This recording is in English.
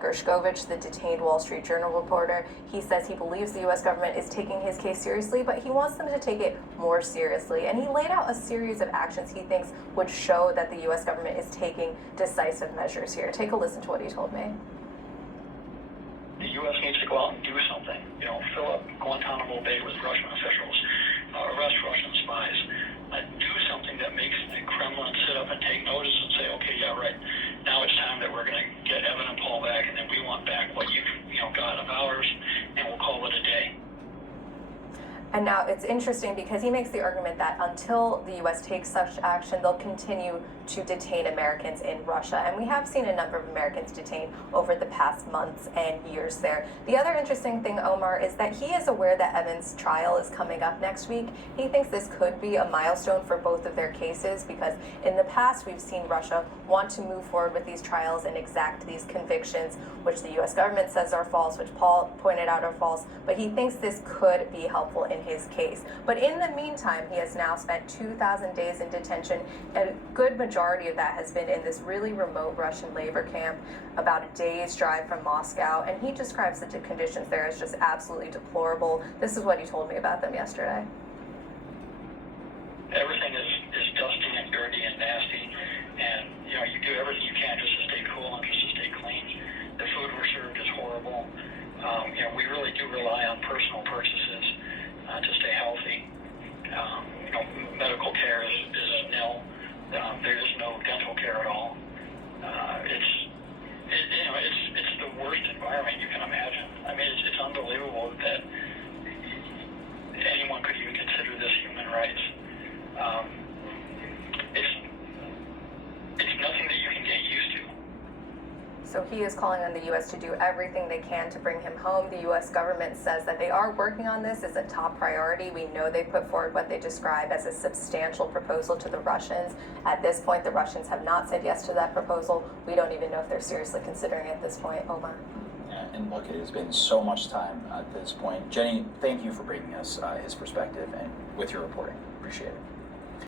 Gershkovich, the detained Wall Street Journal reporter. He says he believes the U.S. government is taking his case seriously, but he wants them to take it more seriously. And he laid out a series of actions he thinks would show that the U.S. government is taking decisive measures here. Take a listen to what he told me. The U.S. needs to go out and do something. Fill up Guantanamo Bay with Russian officials, arrest Russian spies, do something that makes the Kremlin sit up and take notice and say, okay, yeah, right, now it's time that we're going to get Evan and Paul back, and then we want back what you've got of ours, and we'll call it a day. And now it's interesting because he makes the argument that until the U.S. takes such action, they'll continue to detain Americans in Russia. And we have seen a number of Americans detained over the past months and years there. The other interesting thing, Omar, is that he is aware that Evan's trial is coming up next week. He thinks this could be a milestone for both of their cases because in the past we've seen Russia want to move forward with these trials and exact these convictions, which the U.S. government says are false, which Paul pointed out are false. But he thinks this could be helpful in his case. But in the meantime, he has now spent 2,000 days in detention. A good majority of that has been in this really remote Russian labor camp, about a day's drive from Moscow. And he describes the conditions there as just absolutely deplorable. This is what he told me about them yesterday. Everything is dusty and dirty and nasty. And, you do everything you can just to stay cool and just to stay clean. The food we're served is horrible. We really do rely on personal purchases to stay healthy. Medical care is nil. There is no dental care at all. It's the worst environment you can imagine. I mean, it's unbelievable that anyone could even consider this human rights. It's nothing that you can get used to. So he is calling on the U.S. to do everything they can to bring him home. The U.S. government says that they are working on this as a top priority. We know they put forward what they describe as a substantial proposal to the Russians. At this point, the Russians have not said yes to that proposal. We don't even know if they're seriously considering it at this point. Omar. Yeah, and look, it has been so much time at this point. Jenny, thank you for bringing us his perspective and with your reporting. Appreciate it.